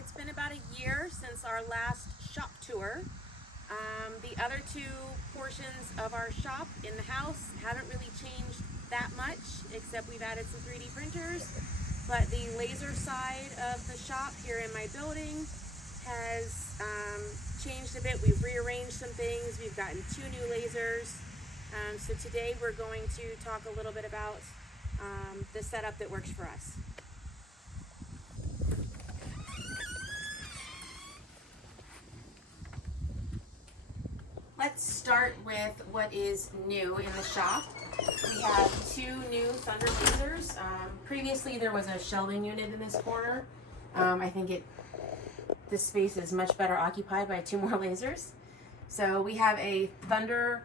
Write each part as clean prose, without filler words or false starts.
it's been about a year since our last shop tour. The other two portions of our shop in the house haven't really changed that much, except we've added some 3D printers. But the laser side of the shop here in my building has changed a bit. We've rearranged some things. We've gotten 2 new lasers. So today we're going to talk a little bit about the setup that works for us. Let's start with what is new in the shop. We have 2 new Thunder lasers. Previously there was a shelving unit in this corner. I think this space is much better occupied by 2 more lasers. So we have a Thunder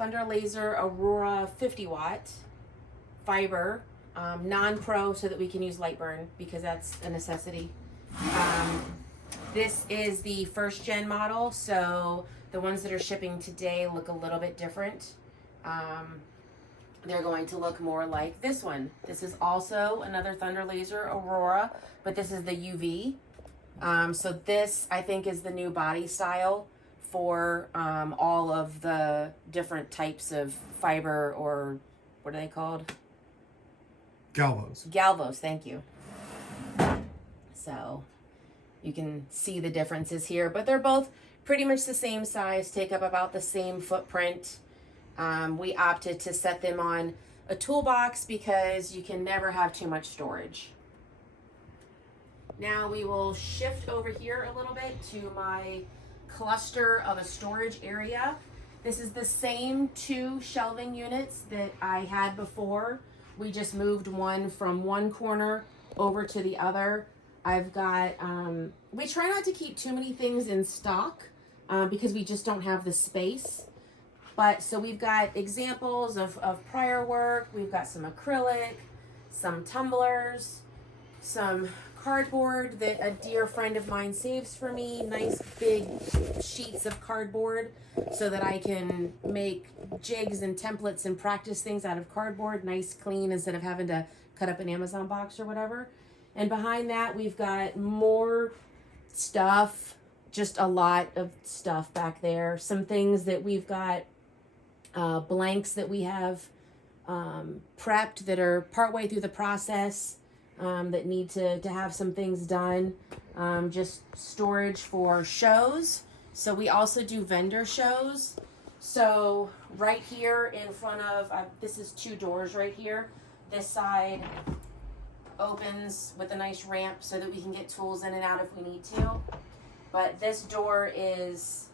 Laser Aurora 50 watt fiber, non-pro, so that we can use light burn because that's a necessity. This is the 1st gen model, so the ones that are shipping today look a little bit different. They're going to look more like this one. This is also another Thunder Laser Aurora, but this is the UV. So this, I think, is the new body style for all of the different types of fiber, or what are they called? Galvos. Galvos, thank you. So you can see the differences here, but they're both pretty much the same size, take up about the same footprint. We opted to set them on a toolbox because you can never have too much storage. Now we will shift over here a little bit to my cluster of a storage area. This is the same 2 shelving units that I had before. We just moved one from one corner over to the other. I've got, we try not to keep too many things in stock because we just don't have the space. But so we've got examples of prior work. We've got some acrylic, some tumblers, some cardboard that a dear friend of mine saves for me. Nice big sheets of cardboard so that I can make jigs and templates and practice things out of cardboard. Nice, clean, instead of having to cut up an Amazon box or whatever. And behind that, we've got more stuff, just a lot of stuff back there. Some things that we've got, blanks that we have prepped that are partway through the process, that need to have some things done. Just storage for shows. So we also do vendor shows. So right here in front of, this is 2 doors right here. This side opens with a nice ramp so that we can get tools in and out if we need to. But this door is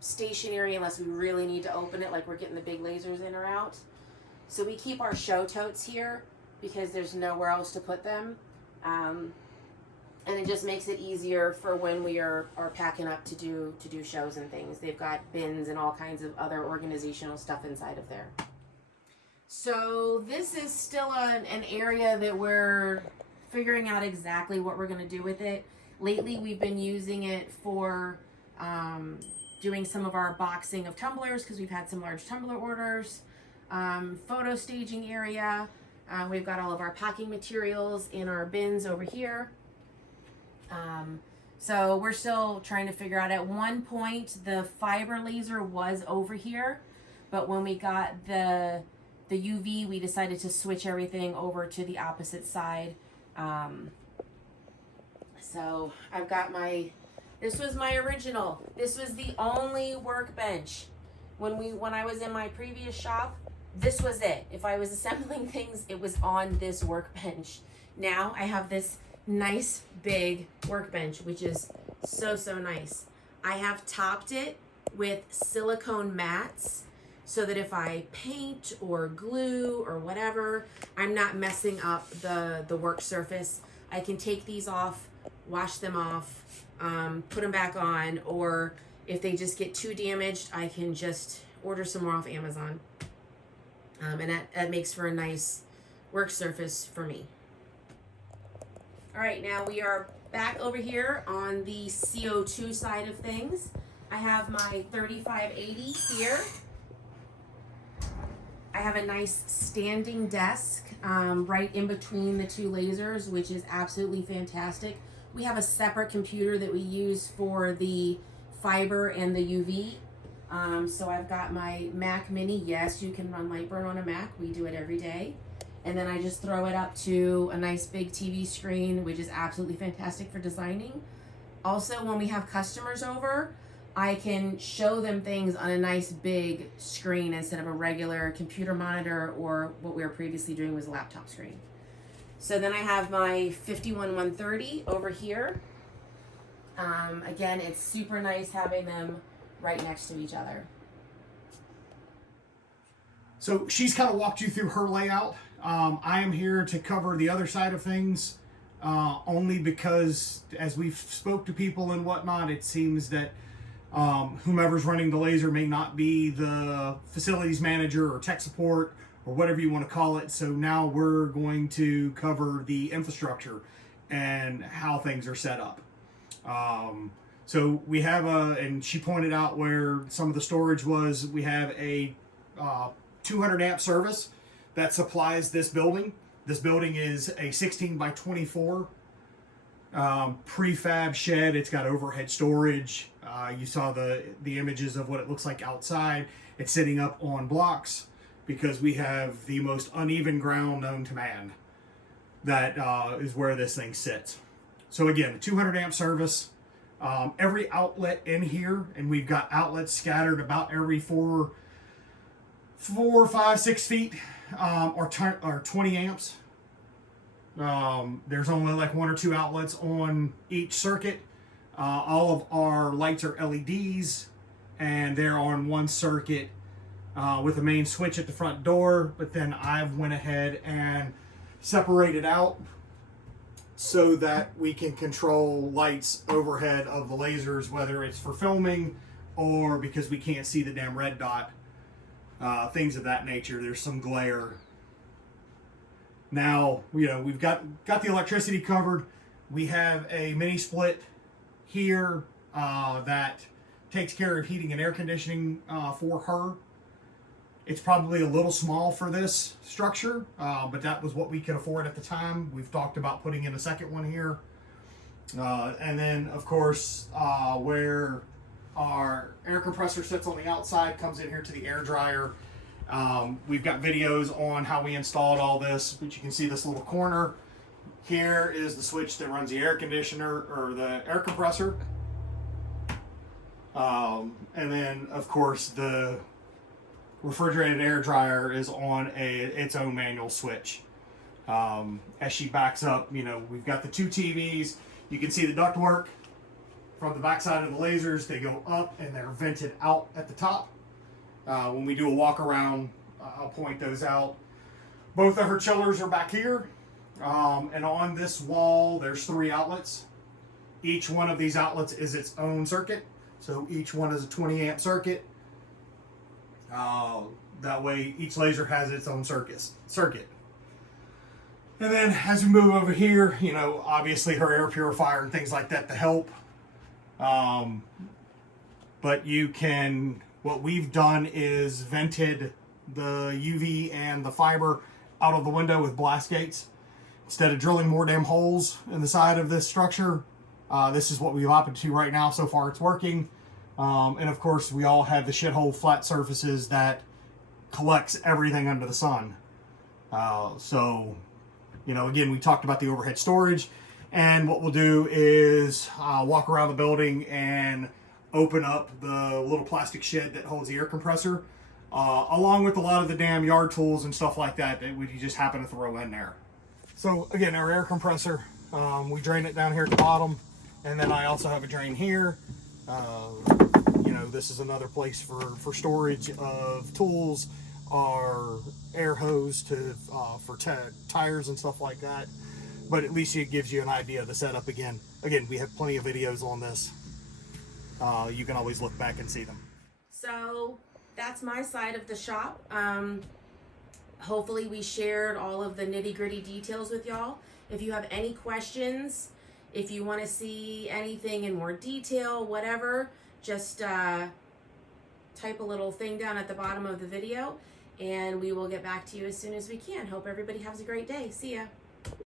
stationary unless we really need to open it, like we're getting the big lasers in or out. So we keep our show totes here because there's nowhere else to put them. And it just makes it easier for when we are packing up to do shows and things. They've got bins and all kinds of other organizational stuff inside of there. So this is still an area that we're figuring out exactly what we're going to do with it. Lately, we've been using it for doing some of our boxing of tumblers because we've had some large tumbler orders. Photo staging area. We've got all of our packing materials in our bins over here. So we're still trying to figure out. At one point, the fiber laser was over here, but when we got the UV, we decided to switch everything over to the opposite side. So I've got this was my original. This was the only workbench. When I was in my previous shop, this was it. If I was assembling things, it was on this workbench. Now I have this nice big workbench, which is so nice. I have topped it with silicone mats so that if I paint or glue or whatever, I'm not messing up the work surface. I can take these off, wash them off, put them back on, or if they just get too damaged, I can just order some more off Amazon. And that makes for a nice work surface for me. All right, now we are back over here on the CO2 side of things. I have my 3580 here. I have a nice standing desk right in between the 2 lasers, which is absolutely fantastic. We have a separate computer that we use for the fiber and the UV. So I've got my Mac Mini. Yes, you can run Lightburn on a Mac. We do it every day. And then I just throw it up to a nice big TV screen, which is absolutely fantastic for designing. Also, when we have customers over, I can show them things on a nice big screen instead of a regular computer monitor, or what we were previously doing was a laptop screen. So then I have my 51130 over here. Again, it's super nice having them right next to each other. So she's kind of walked you through her layout. I am here to cover the other side of things, only because as we've spoke to people and whatnot, it seems that whomever's running the laser may not be the facilities manager or tech support or whatever you want to call it. So now we're going to cover the infrastructure and how things are set up. So we have and she pointed out where some of the storage was. We have a 200 amp service that supplies this building. This building is a 16 by 24 prefab shed. It's got overhead storage. You saw the images of what it looks like outside. It's sitting up on blocks because we have the most uneven ground known to man. That is where this thing sits. So again, 200 amp service. Every outlet in here, and we've got outlets scattered about every 4, 5, 6 feet, are 20 amps. There's only like 1 or 2 outlets on each circuit. All of our lights are LEDs, and they're on one circuit with a main switch at the front door. But then I've went ahead and separated out so that we can control lights overhead of the lasers, whether it's for filming or because we can't see the damn red dot, things of that nature. There's some glare. Now, you know, we've got the electricity covered. We have a mini split here that takes care of heating and air conditioning for her. It's probably a little small for this structure, but that was what we could afford at the time. We've talked about putting in a second one here. And then, of course, where our air compressor sits on the outside comes in here to the air dryer. We've got videos on how we installed all this, but you can see this little corner. Here is the switch that runs the air conditioner or the air compressor. And then, of course, the refrigerated air dryer is on its own manual switch. As she backs up, you know, we've got the 2 TVs. You can see the ductwork from the backside of the lasers. They go up and they're vented out at the top. When we do a walk around, I'll point those out. Both of her chillers are back here. And on this wall, there's 3 outlets. Each one of these outlets is its own circuit. So each one is a 20 amp circuit. That way each laser has its own circuit. And then as we move over here, you know, obviously her air purifier and things like that to help. But you can, what we've done is vented the UV and the fiber out of the window with blast gates. Instead of drilling more damn holes in the side of this structure, this is what we've opted to right now. So far it's working. And of course we all have the shithole flat surfaces that collects everything under the sun. So, you know, again, we talked about the overhead storage, and what we'll do is walk around the building and open up the little plastic shed that holds the air compressor, along with a lot of the damn yard tools and stuff like that that we just happen to throw in there. So again, our air compressor, we drain it down here at the bottom, and then I also have a drain here. You know, this is another place for storage of tools, our air hose for tires and stuff like that. But at least it gives you an idea of the setup. Again, we have plenty of videos on this. You can always look back and see them. So that's my side of the shop. Hopefully we shared all of the nitty-gritty details with y'all. If you have any questions, if you want to see anything in more detail, whatever, just type a little thing down at the bottom of the video, and we will get back to you as soon as we can. Hope everybody has a great day. See ya.